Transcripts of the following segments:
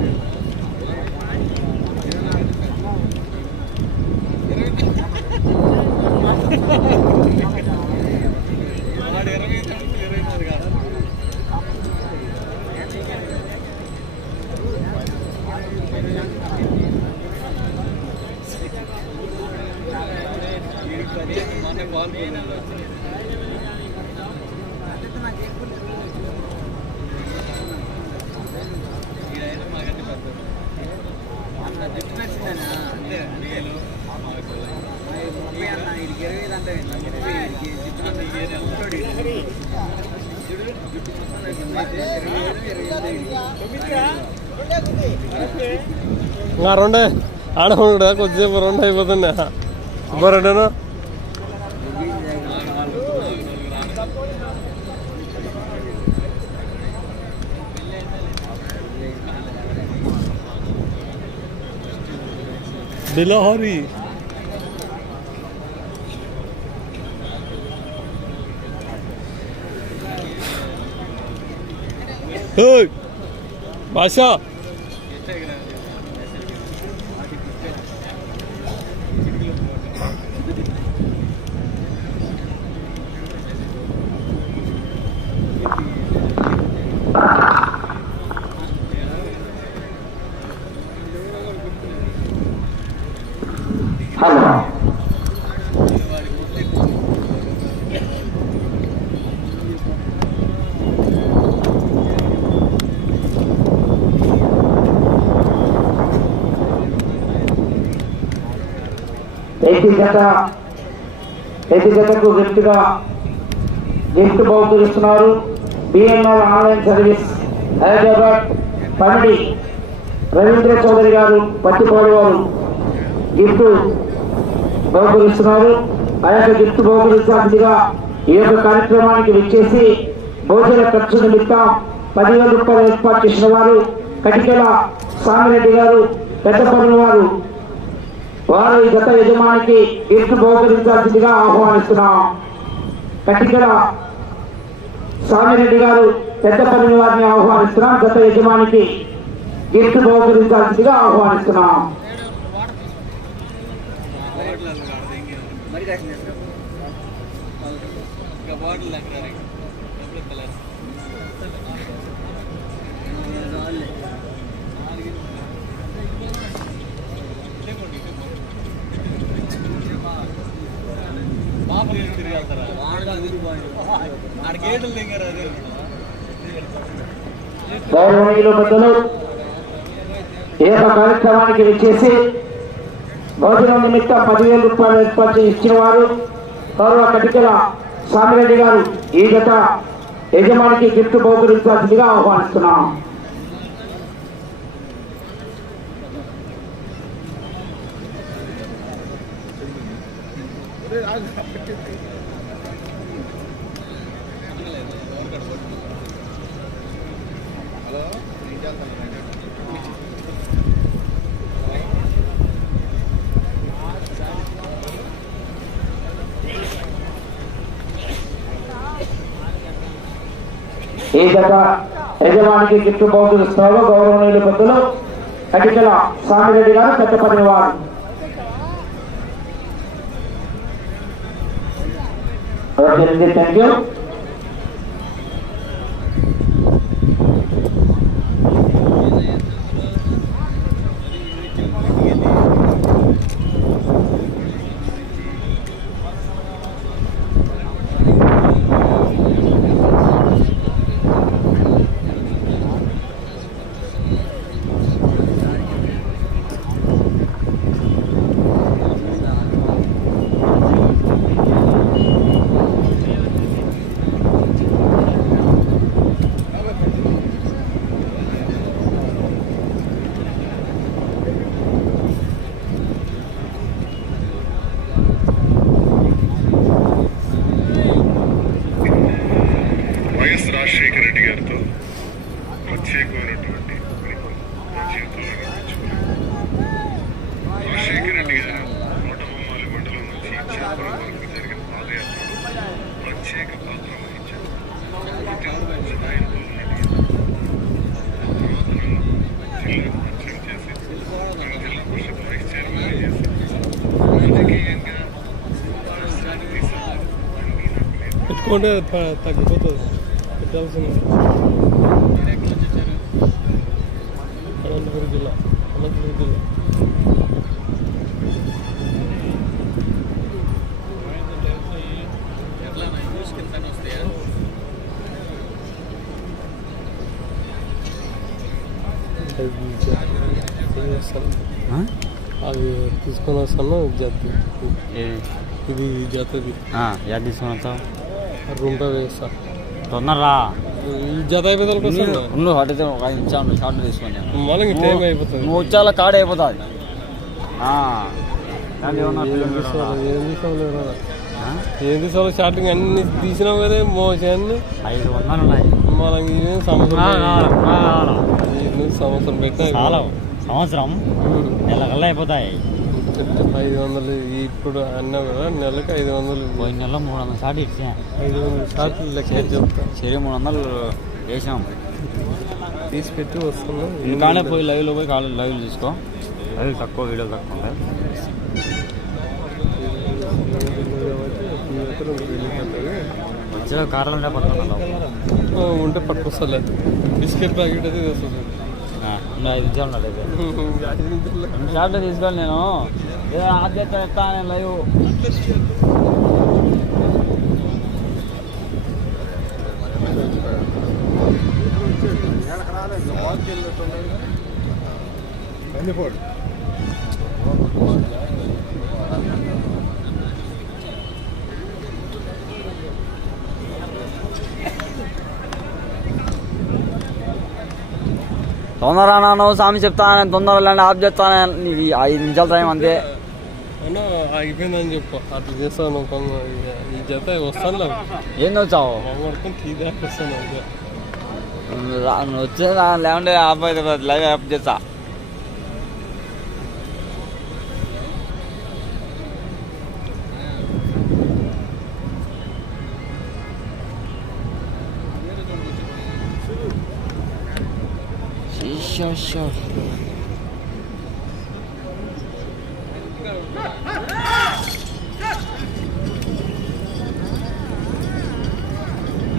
ಆಗಿಲ್ಲ రెండే. ఆడ ఉండడా కొద్దిసేపు రెండు అయిపోతుండే. బొరడను డిలహరి ఏయ్ భాష గత జత ప్రతి గిఫ్ట్గా gift బహుకరిస్తున్నారు. BNR online service Hyderabad Pamidi Ravindra Chowdary గారు పత్తిపాడు వారు గిఫ్ట్ బహుకరిస్తున్నారు. ఆ యొక్క గిఫ్ట్ బహుకరించాల్సిందిగా ఈ యొక్క కార్యక్రమానికి విచ్చేసి భోజన ఖర్చు నిమిత్తం పదివేల రూపాయలు ఏర్పాటు చేసిన వారు కటికల సామిరెడ్డి గారు పెద్దపల్లి వారు వారు ఈ గత యజమానికి గిఫ్ట్ బహుకరించాల్సిందిగా ఆహ్వానిస్తున్నాం. కటికల స్వామిరెడ్డి గారు పెద్దపల్లి వారిని ఆహ్వానిస్తున్నాం. గత యజమానికి గిఫ్ట్ బహుకరించాల్సిందిగా ఆహ్వానిస్తున్నాం. గౌరవనీయులు పెద్దలు ఏక కార్యక్రమానికి విచ్చేసి భోజనం నిమిత్తం పదివేల రూపాయలు ఏర్పాటు ఇచ్చిన వారు గౌరవ కటికల సామిరెడ్డి గారు ఈ జత యజమానికి గిఫ్ట్ బహుకరించాల్సిందిగా ఆహ్వానిస్తున్నాం ఈ జత యజమానికి గిఫ్ట్ ఇస్తున్నారు గౌరవనీయులు పెద్దలు అటికల స్వామిరెడ్డి గారు పెద్దపల్లి వారు. Okay thank you Rajasekhara Reddy గారితో ప్రత్యేకమైనటువంటి నా రెడ్డి గారు నోటబొమ్మాలి మండలం నుంచి చేపల వరకు జరిగిన పాదయాత్రలో ప్రత్యేక పాత్ర వహించారు. ప్రతి రోజు ఆయనతో తర్వాత నన్ను జిల్లా పరిచయం చేసి తగ్గిపోతుంది. అనంతపురం జిల్లా అనంతపురం జిల్లా. అది తీసుకొని వస్తాను జాతి ఇది జాతది యాడ్ తీసుకొని వస్తావు రూమ్ పై వేస్తా. తొందరరా. జత అడిగితే ఒక ఐదు నిమిషాలు షార్ట్ తీసుకొని మళ్ళీ టైం అయిపోతుంది. నువ్వు వచ్చాల కాడ అయిపోతుంది. ఏం తీసుకోవాలి? స్టార్టింగ్ అన్ని తీసినావు కదా మోసాన్ని. ఐదు వందలు ఉన్నాయి. సంవత్సరం సంవత్సరం పెట్టినా సంవత్సరం నెల కల్లా అయిపోతాయి. ఐదు వందలు ఇప్పుడు అన్నావు కదా నెలకు ఐదు వందలు. పోయిన నెలలో మూడు వందలు షార్ట్ ఇచ్చా ఐదు వందలు షార్ట్లు లెక్క చెప్తా. సరే మూడు వందలు వేసాం తీసి పెట్టి వస్తున్నాం. ఇంకానే పోయి లైవ్లో పోయి కాలేజ్ లైవ్లు తీసుకో. లైవ్ తక్కువ వీడియోలు తక్కువ ఉంటాయి వచ్చే కార్లు ఉంటే పట్టుకున్నాను ఆ, ఉంటే పట్టుకొస్తలే బిస్కెట్ ప్యాకెట్ అయితే తెస్తుంది ఐదు నిమిషాలు ఉన్నాడు అయితే ఐదు నిమిషాలు. తీసుకోవాలి నేను. ఏదో ఆద్యత ఎత్తానే లేవు లైవ్ తొందర నాన్న స్వామి చెప్తానని తొందర లేండి ఆఫ్ చేస్తాను నీకు ఐదు నిమిషాలు టైం అంతే. అయిపోయిందని చెప్పు అట్లా చేస్తాను కొంత ఇక ఈ జత వస్తాను ఏం వచ్చావు పడుకొని టీ దాకా వస్తాను అంతే నువ్వు వచ్చే లేకుంటే ఆఫ్ అయితే లైవ్ ఆఫ్ చేస్తా Sure, sure.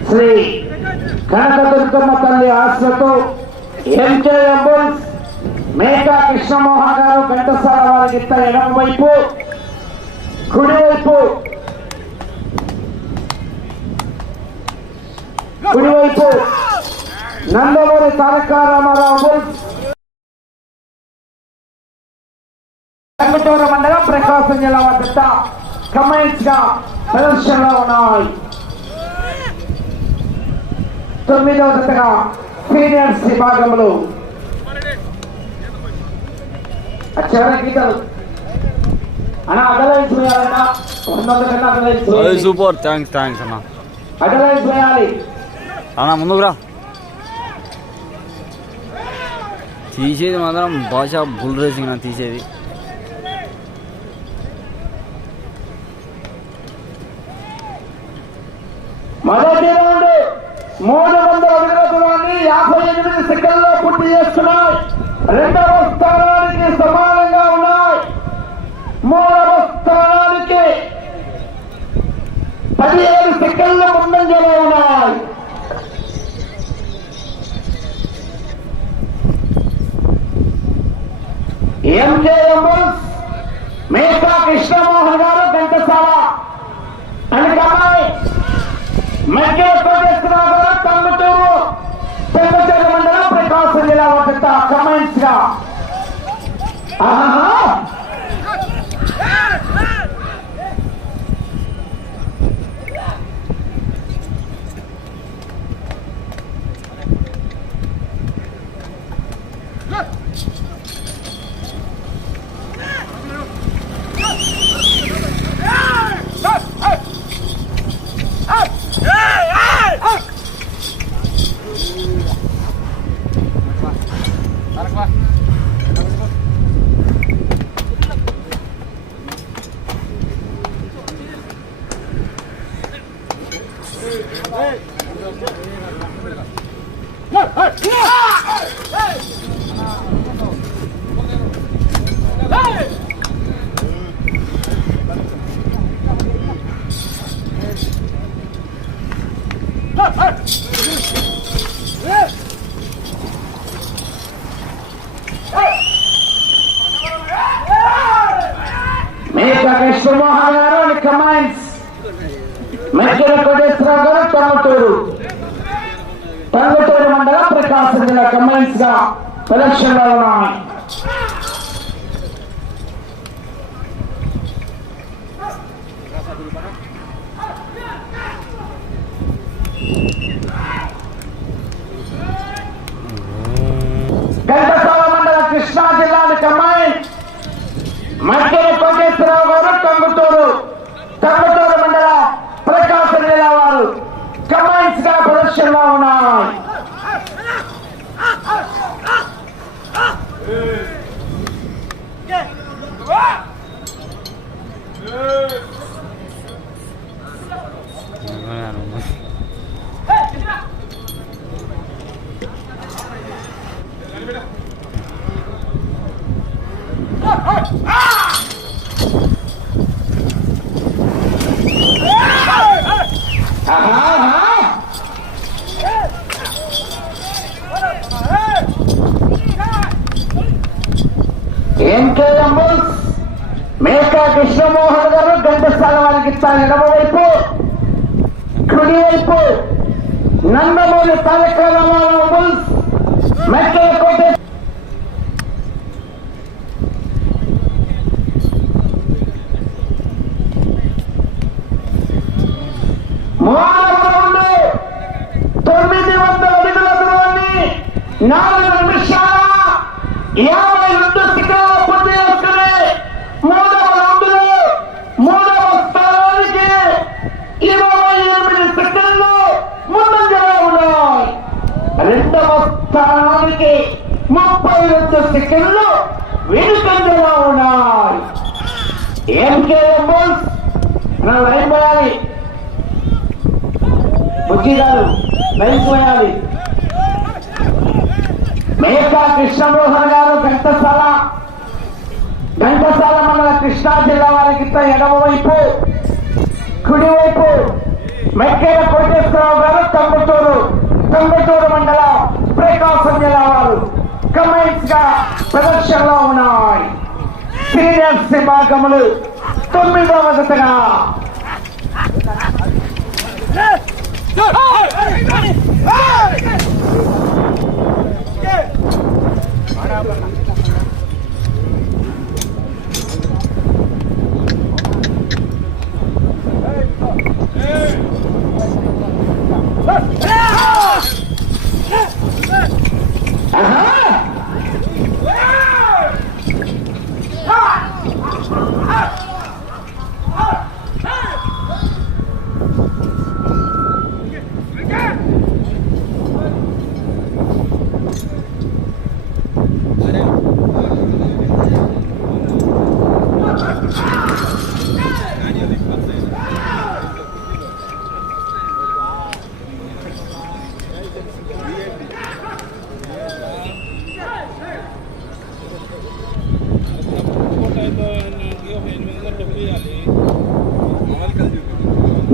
శ్రీ కనకదుర్గమ్మ తల్లి ఆశ్రతో ఎంకే అంబుల్స్ మేకా కృష్ణమోహన్ గారు ఘంటసాల వారి గిత్త ఎడమ వైపు కుడివైపు కుడివైపు నందమూరి తారక రామారావు అంబుల్స్ ప్రకాశం జిల్లా వద్ద కమెంట్స్గా ప్రదర్శనలో ఉన్నాయి. తొమ్మిదవ జతగా సీనియర్స్ విభాగంలో చివరి గీతలు. అన్న అగలైన్స్ వేయాలన్నా వంద కన్నా అగలైన్స్ వేయాలి. సూపర్. థ్యాంక్స్ థ్యాంక్స్ అన్న. అగలైన్స్ వేయాలి. అన్న ముందుకు రా. తీసేది మాత్రం భాష బుల్ రేసింగ్ తీసేది మొదటి రౌండ్ మూడు వందల అడుగుల దూరాన్ని యాభై ఎనిమిది సెకండ్లో పూర్తి చేస్తున్నాయి. రెండవ స్థానానికి సమానంగా ఉన్నాయి. మూడవ స్థానానికి పదిహేడు సెకండ్ల ముందంజలో ఉన్నాయి. ఎంజే ఎంబుల్స్ మేకా కృష్ణమోహన్ గారు ఘంటసాల అని అమ్మాయి మధ్య కోటేశ్వరరావు గారు తమ్ముటూరు పెద్దచెరు మండలం ప్రకాశం జిల్లా వద్ద కమెంట్స్గా ఆహా కృష్ణమోహన్ గారు అండ్ కమాండ్స్ మెక్కల కోటేశ్వరరావు గారు టంగుటూరు టంగుటూరు మండల ప్రకాశం జిల్లా కమాండ్స్గా ప్రదర్శనలో ఉన్నాయి. ఘంటసాల మండల కృష్ణా జిల్లాని కమాండ్ మధ్య కోటేశ్వరరావు గారు టంగుటూరు టంగుటూరు మండల ప్రకాశం జిల్లా వారు కమాండ్స్గా ప్రదర్శనలో ఉన్నాయి ఆహా, ఆహా. ఎంకేఎం బుల్స్ మేకా కృష్ణమోహన్ గారు ఘంటసాల వారికి ఇస్తాను ఎడమ వైపు కుడి వైపు నందమూరి తారక రామారావు బుల్స్ మెక్కల కోట మూడవ రౌండ్ తొమ్మిది వందల అడుగుల దూరాన్ని నాలుగు నిమిషాల యాభై రెండు సెకండ్ల పూర్తి చేసుకుని మూడవ రౌండ్లో మూడవ స్థానానికి ఇరవై ఎనిమిది సెకండ్లు ముందంజలో ఉన్నాయి రెండవ స్థానానికి ముప్పై రెండు సెకండ్లు వెనుకంజలో ఉన్నాయి. MKM bulls? నా లైన్ పోయాలి. బుజ్జి గారు లైన్ పోయాలి. మేకా కృష్ణమోహన్ గారు ఘంటసాల. ఘంటసాల మండల కృష్ణా జిల్లా వారికి ఎడమవైపు కుడివైపు మెక్కేల కోటేశ్వరరావు గారు కంబటూరు కంబటూరు మండలం. ప్రకాశం జిల్లా వారు కమెంట్స్గా ప్రదర్శనలో ఉన్నాయి సీనియర్స్ విభాగములు తొమ్మిదవ జతగా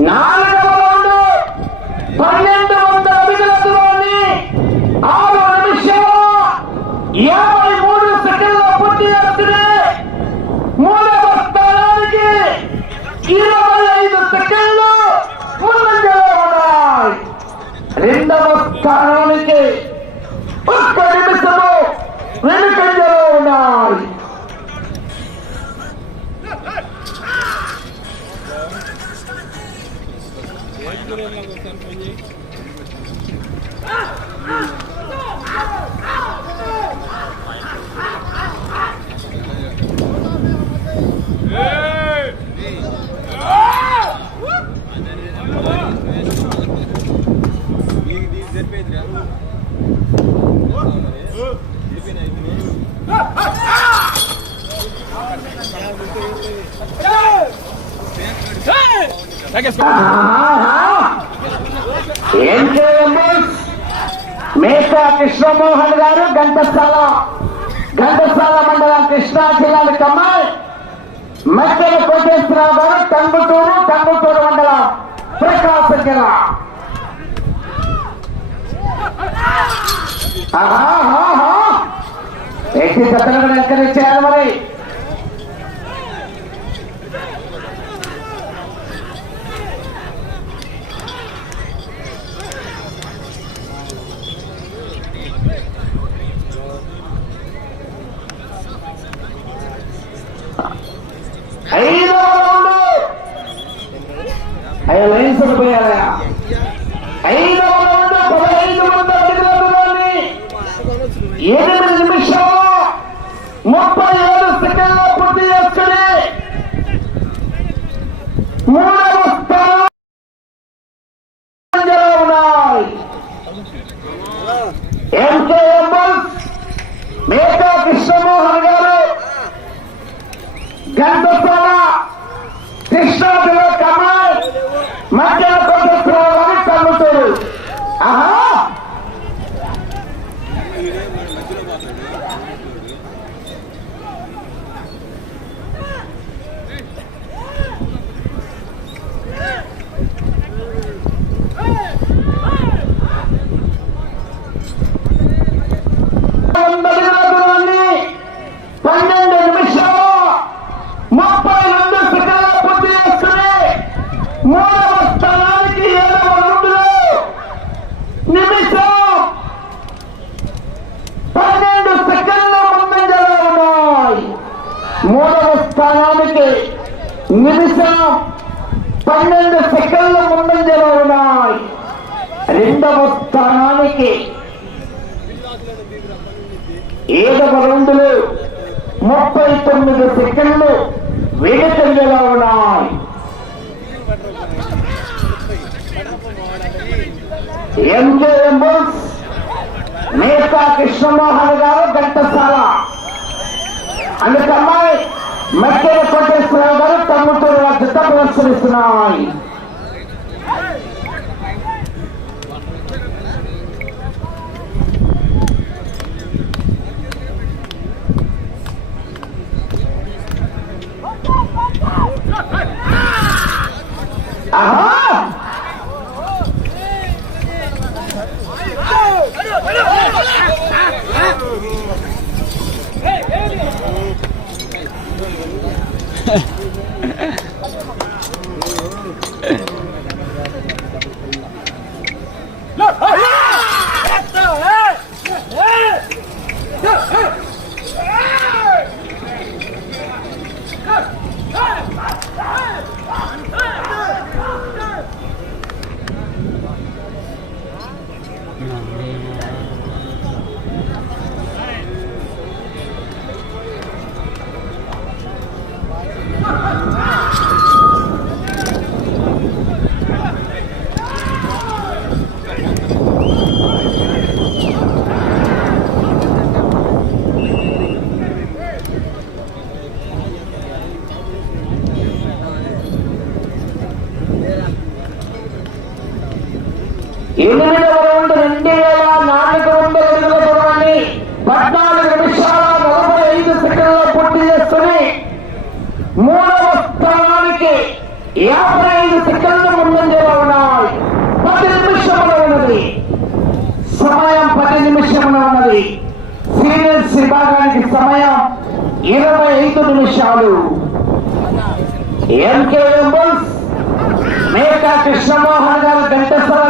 నాలుగవ రౌండ్ పన్నెండు వందల అడుగుల దూరాన్ని ఆరు నిమిషాల యాభై మూడు సెకండ్ల పూర్తి చేసుకుని మూడవ స్థానానికి ఇరవై ఐదు సెకండ్లు ముందంజలో ఉన్నాయి రెండవ మేకా కృష్ణమోహన్ గారు ఘంటస్థల ఘంటస్థల మండలం కృష్ణా జిల్లాల కమ్మాయి. మధ్యల కోటేశ్వరరావు గారు టంగుటూరు టంగుటూరు మండలం ప్రకాశం జిల్లా. ఆహా, ఆహా, ఆహా. ఎట్టి జతలను ఎంకరేజ్ చేయాలి మరి? ఐదు ఐదు లైన్స్ పోయారా గంటసాల కృష్ణా జిల్లా కమాల్ మధ్య కొట్టేశ్వరరావు తమ్ముతారు ఆహా మొదటి రోజులోని పన్నెండు నిమిషాలు ముప్పై రెండు సెకండ్ల పూర్తి చేసుకుని మూడవ స్థానానికి ఏడవ రౌండ్లో నిమిషం పన్నెండు సెకండ్ల ముందంజలో ఉన్నాయి మూడవ స్థానానికి నిమిషం పన్నెండు సెకండ్ల ముందంజలో ఉన్నాయి. రెండవ స్థానానికి ఏడవ రౌండ్లు ముప్పై తొమ్మిది సెకండ్లు వేగతంగా ఉన్నాయి. ఎంజేఎంఎస్ మేకా కృష్ణమోహన్ గారు ఘంటసాల. అందుకమ్మాయి మక్కెల కోటేశ్వరరావు గారు జత ప్రదర్శనిస్తున్నాయి ఆహా ఎనిమిదవ రౌండ్ రెండు వేల నాలుగు వందల ఇరవై దూరాన్ని పద్నాలుగు నిమిషాల నలభై ఐదు సెకండ్ల పూర్తి చేసుకుని మూడవ స్థానానికి యాభై ఐదు సెకండ్ల ముందంజలో ఉన్నాయి పది నిమిషములు ఉన్నది సమయం పది నిమిషములు ఉన్నది సీనియర్స్ విభాగానికి సమయం ఇరవై ఐదు నిమిషాలు. ఎంకే బుల్స్ మేకా కృష్ణమోహన్ గారు ఘంటస్థల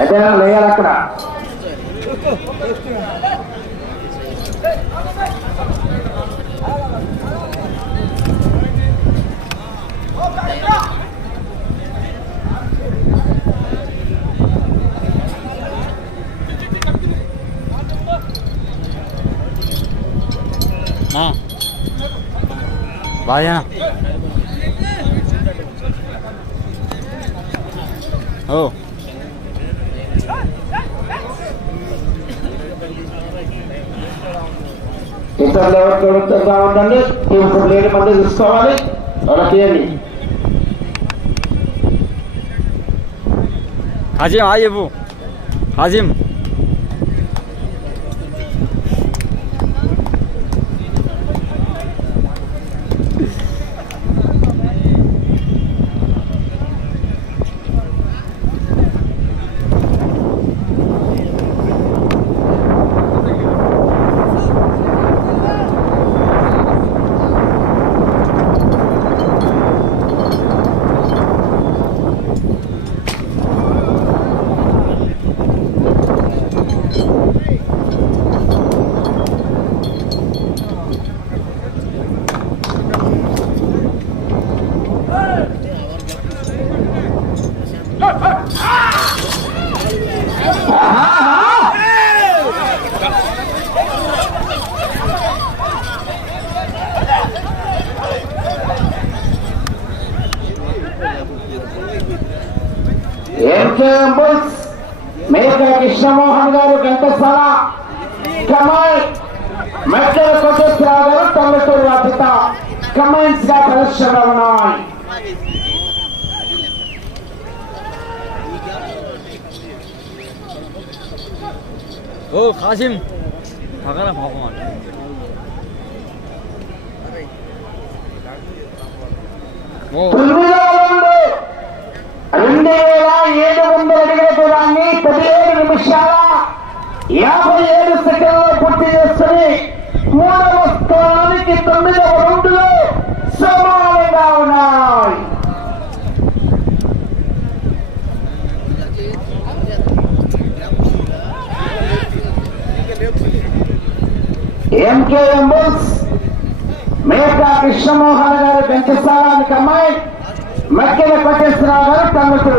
ఎక్కడైనా లేయాలి అక్కడ బాగా ఓ. ఇతరులు ఎవరు చూడకుండా ఉండండి ఇప్పుడు లేని మంది చూసుకోవాలి అలా చేయండి హాజిం ఆ చెప్పు హాజిం మెట్టల కోటేశ్వరరావు గారు తొమ్మిది అతిత కమైన్స్గా ప్రదర్శనలో ఉన్నాయి ఓ కాసిం పక్కన పాపం అంటే ఓ తొమ్మిదవ రౌండ్ రెండు వేల ఏడు వందల అడుగుల దూరాన్ని పదిహేడు నిమిషాల యాభై ఏడు సెకండ్లు పూర్తి చేసుకుని మూడవ స్థానానికి తొమ్మిదవ రెండులో సమానంగా ఉన్నాయి. ఎంకేఎం బుల్స్ మేకా కృష్ణమోహన్ గారు పెంచస్థానానికి అమ్మాయి మక్కెల కోటేశ్వరరావు గారు తమ్ముడు.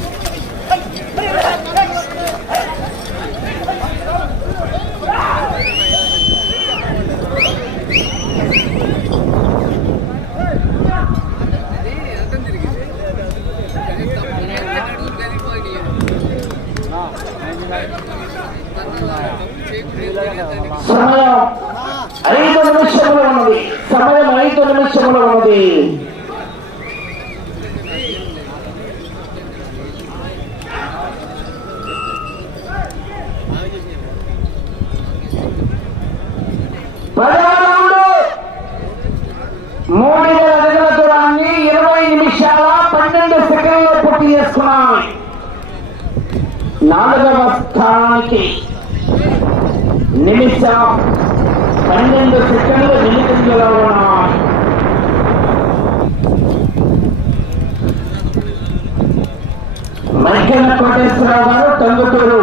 కోటేశ్వరరావు గారు టంగుటూరు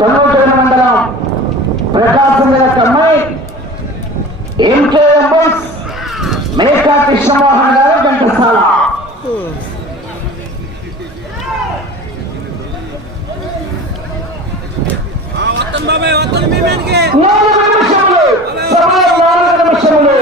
టంగుటూరు మండలం ప్రకాశం జిల్లా అమ్మాయి ఎంకే ఎంబోస్ మేకా కృష్ణమోహన్ గారు ఘంటసాల నాలుగు నిమిషములు సమయం నాలుగు నిమిషములు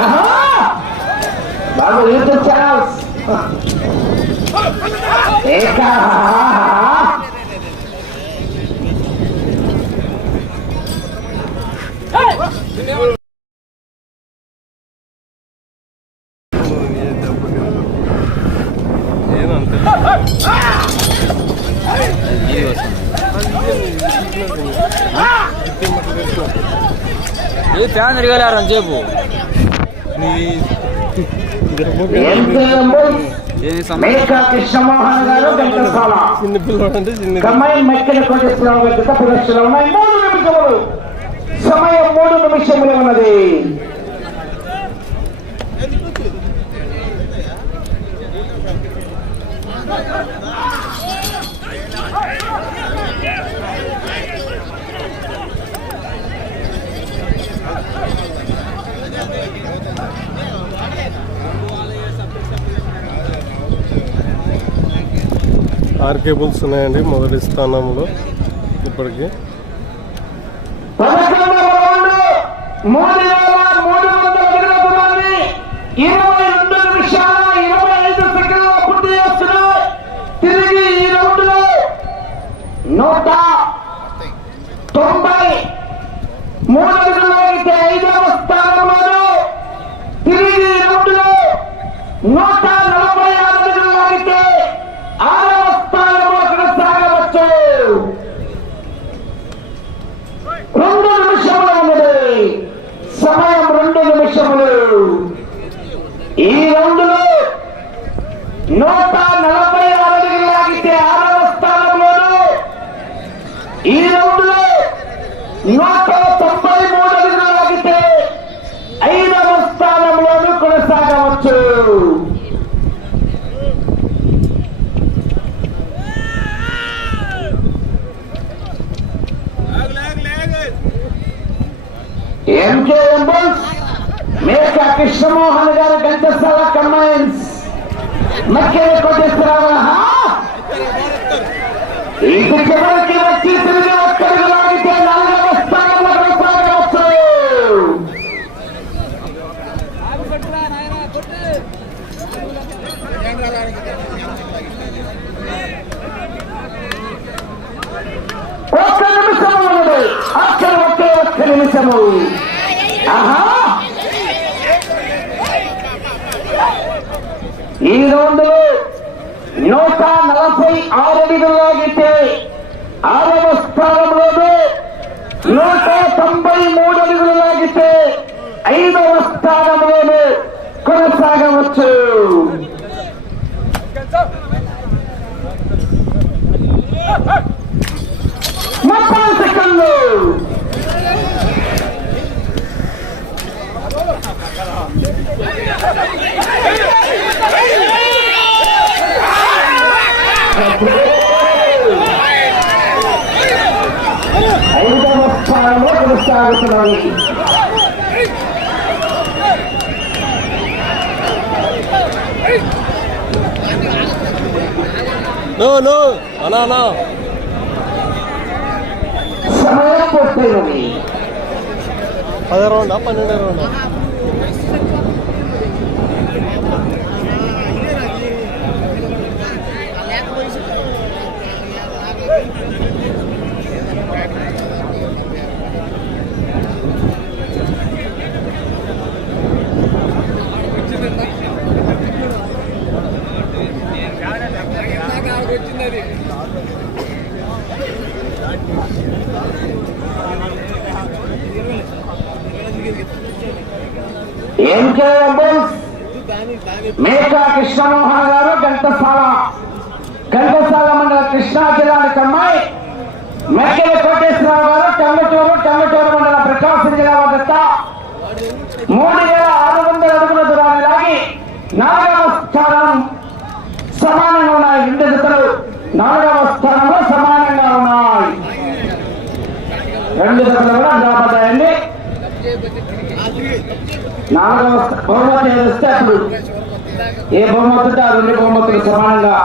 ఆహా! బాబు యూట్యూబ్ ఛానల్స్ ఏకా ఇది ఫ్యాన్ తిరగలేరు అని చెప్పు కృష్ణమోహన్ గారు చిన్న పిల్లడు అంటే చిన్న కోటేశ్వరరావు గారి ఉన్నాయి. మూడు నిమిషములు. సమయం మూడు నిమిషములు ఉన్నది. ఆర్ కేబుల్స్ ఉన్నాయండి మొదటి స్థానంలో ఇప్పటికీ పదకొండవ రౌండ్ మూడు వేల మూడు వందల అడుగుల దూరాన్ని ఇరవై రెండు నిమిషాల ఇరవై ఐదు సెకండ్ల పూర్తి చేస్తున్నాయి నూట తొంభై మూడు అడుగులు అయితే ఐదవ స్థానంలోను తిరిగి రెండులో నూట నలభై ఆరు అడుగులు లాగితే ఆరవ స్థానంలో కొనసాగవచ్చు రెండు నిమిషములు ఉన్నది సమయం రెండు నిమిషములు ఈ రెండులో నూట నలభై ఆరు అడుగులు లాగితే ఆరవ స్థానంలోను ఈ రౌండ్లో నూట తొంభై మూడు అడుగులు లాగితే ఐదవ స్థానంలోనూ కొనసాగవచ్చు ఎంకే ఎంబుల్స్ మేక జగన్మోహన్ గారు గంటసాల కమైన్స్ మక్కేల కోటేశ్వరరావు ఇది చివరికి వచ్చి తిరిగి ఒక్కడికి లాగితే నాలుగవ స్థానంలో కొనసాగవచ్చు ఒక్క నిమిషము ఉన్నది. అక్కడ ఒకే ఒక్క నిమిషము. ఆహా! ఈ రౌండ్లో నూట నలభై ఆరు అడుగులు లాగితే ఆరవ స్థానంలోను నూట తొంభై మూడు అడుగులు లాగితే ఐదవ స్థానంలోను కొనసాగవచ్చు ముప్పై సెకండ్లు ఐదవ అనా సమయం రౌండా పన్నెండు రౌండా ఎంకే అంబుల్స్ మేకా కృష్ణమోహన్ గారు ఘంటసాల ఘంటసాల మండల కృష్ణా జిల్లానికి అమ్మాయి మెక్కల కోటేశ్వరరావు గారు టంగటూరు టంగటూరు మండల ప్రకాశం జిల్లా వద్ద మూడు వేల ఆరు వందల అడుగుల దూరాన్ని లాగి నాలుగవ స్థానం సమానంగా ఉన్నాయి రెండు జతలు నాలుగవ స్థానంలో సమానంగా ఉన్నాయి రెండు జతలు కూడా డ్రాపడ్డాయండి నాలుగవ స్థ- బహుమతి అప్పుడు ఏ బహుమతి ఉంటే ఆ రెండు బహుమతులు సమానంగా